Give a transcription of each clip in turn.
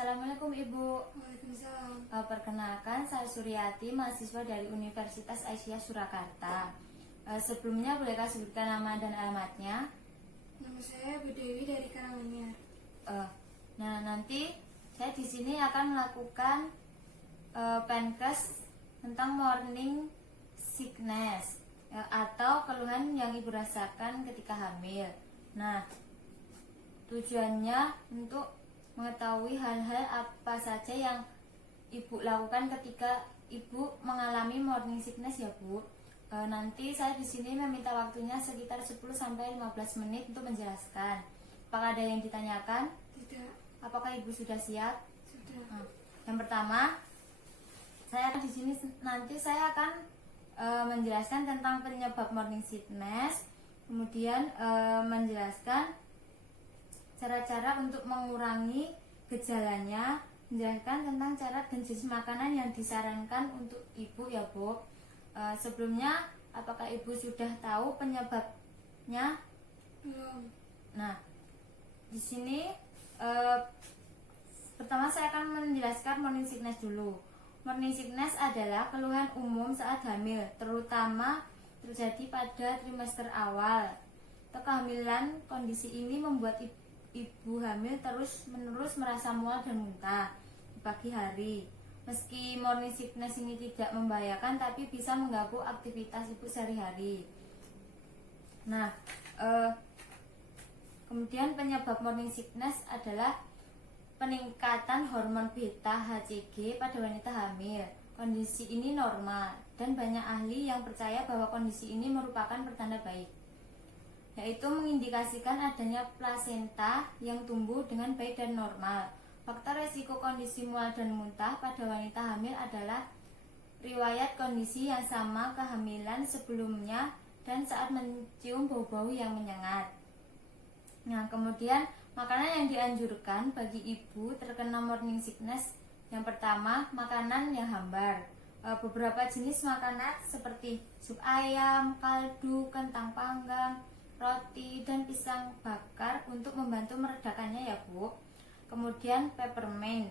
Assalamualaikum Ibu. Waalaikumsalam. Perkenalkan, saya Suryati, mahasiswa dari Universitas Aisyah Surakarta. Sebelumnya bolehkah sebutkan nama dan alamatnya? Nama saya Bu Dewi dari Karanganyar. Nah, nanti saya di sini akan melakukan penkes tentang morning sickness atau keluhan yang Ibu rasakan ketika hamil. Nah, tujuannya untuk mengetahui hal-hal apa saja yang Ibu lakukan ketika Ibu mengalami morning sickness ya Bu. Nanti saya di sini meminta waktunya sekitar 10-15 menit untuk menjelaskan. Apakah ada yang ditanyakan? Tidak. Apakah Ibu sudah siap? Sudah. Yang pertama, saya di sini nanti saya akan menjelaskan tentang penyebab morning sickness, kemudian menjelaskan cara-cara untuk mengurangi gejalanya, menjelaskan tentang cara dan jenis makanan yang disarankan untuk Ibu ya Bu. Sebelumnya, apakah Ibu sudah tahu penyebabnya? Belum. Nah, di sini pertama saya akan menjelaskan morning sickness dulu. Morning sickness adalah keluhan umum saat hamil, terutama terjadi pada trimester awal. Kehamilan, kondisi ini membuat ibu hamil terus-menerus merasa mual dan muntah di pagi hari. Meski morning sickness ini tidak membahayakan, tapi bisa mengganggu aktivitas ibu sehari-hari. Nah, kemudian penyebab morning sickness adalah peningkatan hormon beta HCG pada wanita hamil. Kondisi ini normal dan banyak ahli yang percaya bahwa kondisi ini merupakan pertanda baik, yaitu mengindikasikan adanya plasenta yang tumbuh dengan baik dan normal. Faktor resiko kondisi mual dan muntah pada wanita hamil adalah riwayat kondisi yang sama kehamilan sebelumnya dan saat mencium bau-bau yang menyengat. Nah, kemudian makanan yang dianjurkan bagi ibu terkena morning sickness, yang pertama, makanan yang hambar. Beberapa jenis makanan seperti sup ayam, kaldu, kentang panggang, roti, dan pisang bakar untuk membantu meredakannya ya Bu. Kemudian peppermint.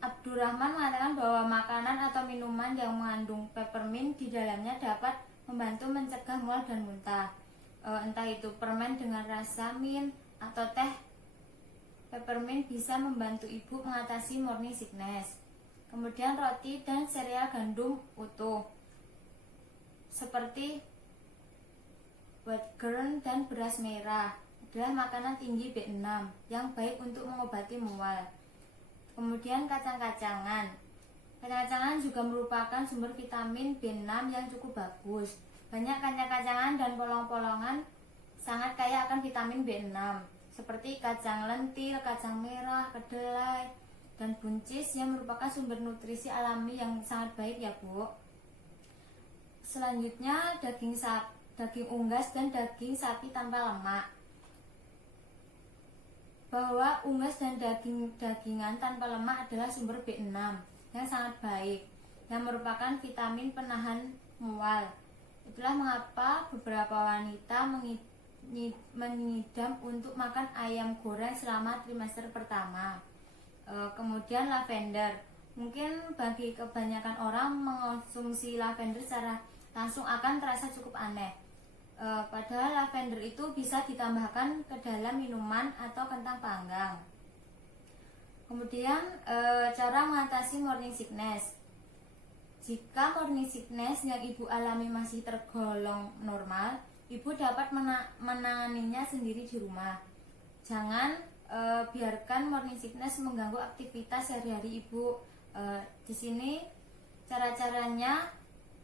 Abdurrahman mengatakan bahwa makanan atau minuman yang mengandung peppermint di dalamnya dapat membantu mencegah mual dan muntah. Entah itu permen dengan rasa mint atau teh peppermint bisa membantu ibu mengatasi morning sickness. Kemudian roti dan sereal gandum utuh seperti white corn dan beras merah adalah makanan tinggi B6 yang baik untuk mengobati mual. Kemudian kacang-kacangan. Kacang-kacangan juga merupakan sumber vitamin B6 yang cukup bagus. Banyak kacang-kacangan dan polong-polongan sangat kaya akan vitamin B6 seperti kacang lentil, kacang merah, kedelai, dan buncis yang merupakan sumber nutrisi alami yang sangat baik ya Bu. Selanjutnya daging unggas dan daging sapi tanpa lemak. Bahwa unggas dan dagingan tanpa lemak adalah sumber B6 yang sangat baik, yang merupakan vitamin penahan mual. Itulah mengapa beberapa wanita mengidam untuk makan ayam goreng selama trimester pertama. Kemudian lavender. Mungkin bagi kebanyakan orang mengonsumsi lavender secara langsung akan terasa cukup aneh. Padahal lavender itu bisa ditambahkan ke dalam minuman atau kentang panggang. Kemudian cara mengatasi morning sickness. Jika morning sickness yang ibu alami masih tergolong normal, ibu dapat menanganinya sendiri di rumah. Jangan biarkan morning sickness mengganggu aktivitas sehari-hari ibu. Di sini cara-caranya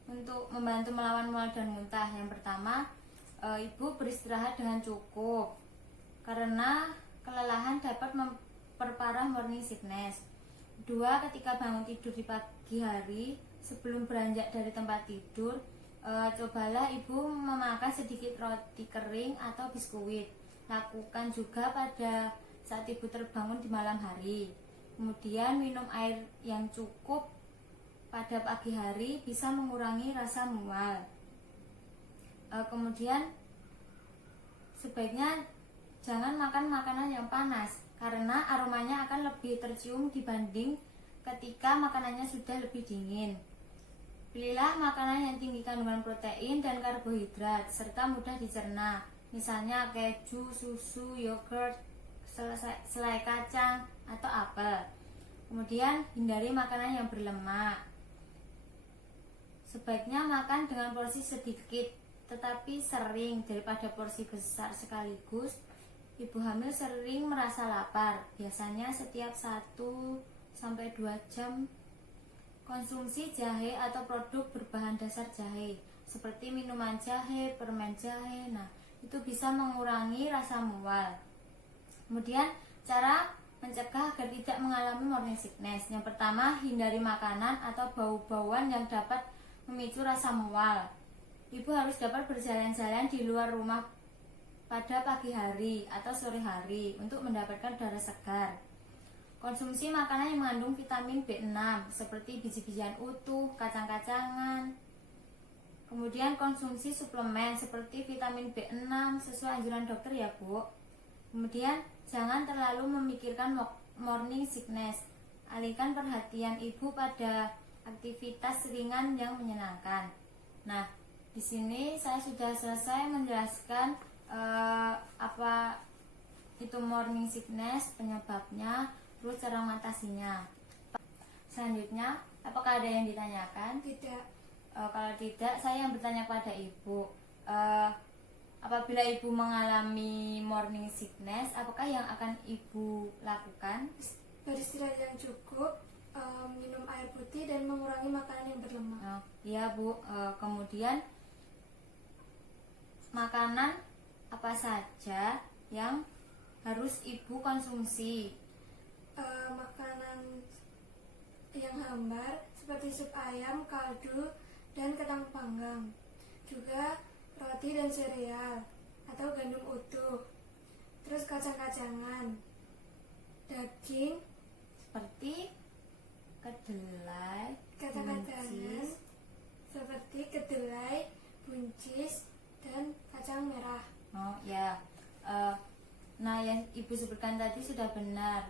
untuk membantu melawan mual dan muntah. Yang pertama, ibu beristirahat dengan cukup karena kelelahan dapat memperparah morning sickness. Kedua, ketika bangun tidur di pagi hari sebelum beranjak dari tempat tidur, cobalah ibu memakan sedikit roti kering atau biskuit. Lakukan juga pada saat ibu terbangun di malam hari. Kemudian minum air yang cukup pada pagi hari bisa mengurangi rasa mual. Kemudian sebaiknya jangan makan makanan yang panas. karena aromanya akan lebih tercium dibanding ketika makanannya sudah lebih dingin. Pilihlah makanan yang tinggi kandungan protein dan karbohidrat serta mudah dicerna, misalnya keju, susu, yogurt, selai kacang, atau apel. Kemudian hindari makanan yang berlemak. Sebaiknya makan dengan porsi sedikit tetapi sering daripada porsi besar sekaligus. Ibu hamil sering merasa lapar, biasanya setiap 1-2 jam. Konsumsi jahe atau produk berbahan dasar jahe seperti minuman jahe, permen jahe, nah itu bisa mengurangi rasa mual. Kemudian cara mencegah agar tidak mengalami morning sickness. Yang pertama, hindari makanan atau bau-bauan yang dapat memicu rasa mual. Ibu harus dapat berjalan-jalan di luar rumah pada pagi hari atau sore hari untuk mendapatkan udara segar. Konsumsi makanan yang mengandung vitamin B6 seperti biji-bijian utuh, kacang-kacangan. Kemudian konsumsi suplemen seperti vitamin B6 sesuai anjuran dokter ya Bu. Kemudian jangan terlalu memikirkan morning sickness. Alihkan perhatian ibu pada aktivitas ringan yang menyenangkan. Nah, di sini saya sudah selesai menjelaskan apa itu morning sickness, penyebabnya, terus cara mengatasinya. Selanjutnya, apakah ada yang ditanyakan? Tidak. Kalau tidak, saya yang bertanya pada ibu. Apabila ibu mengalami morning sickness, apakah yang akan ibu lakukan? Beristirahat yang cukup, minum air putih dan mengurangi makanan yang berlemak. Iya Bu. Kemudian makanan apa saja yang harus ibu konsumsi? Makanan yang hambar seperti sup ayam, kaldu, dan kentang panggang. Juga roti dan sereal atau gandum utuh. Terus kacang-kacangan, daging Seperti kedelai, kacang-kacangan buncis. seperti kedelai, buncis, dan kacang merah. Oh ya. Nah, yang ibu sebutkan tadi sudah benar.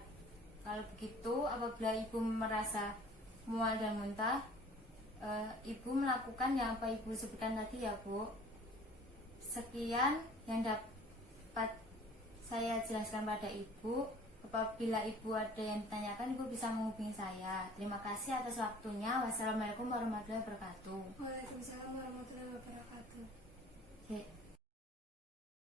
Kalau begitu, apabila ibu merasa mual dan muntah, ibu melakukan yang apa ibu sebutkan tadi ya Bu. Sekian yang dapat saya jelaskan pada ibu. Apabila ibu ada yang ditanyakan, ibu bisa menghubungi saya. Terima kasih atas waktunya. Wassalamualaikum warahmatullahi wabarakatuh. Waalaikumsalam warahmatullahi wabarakatuh. Oke.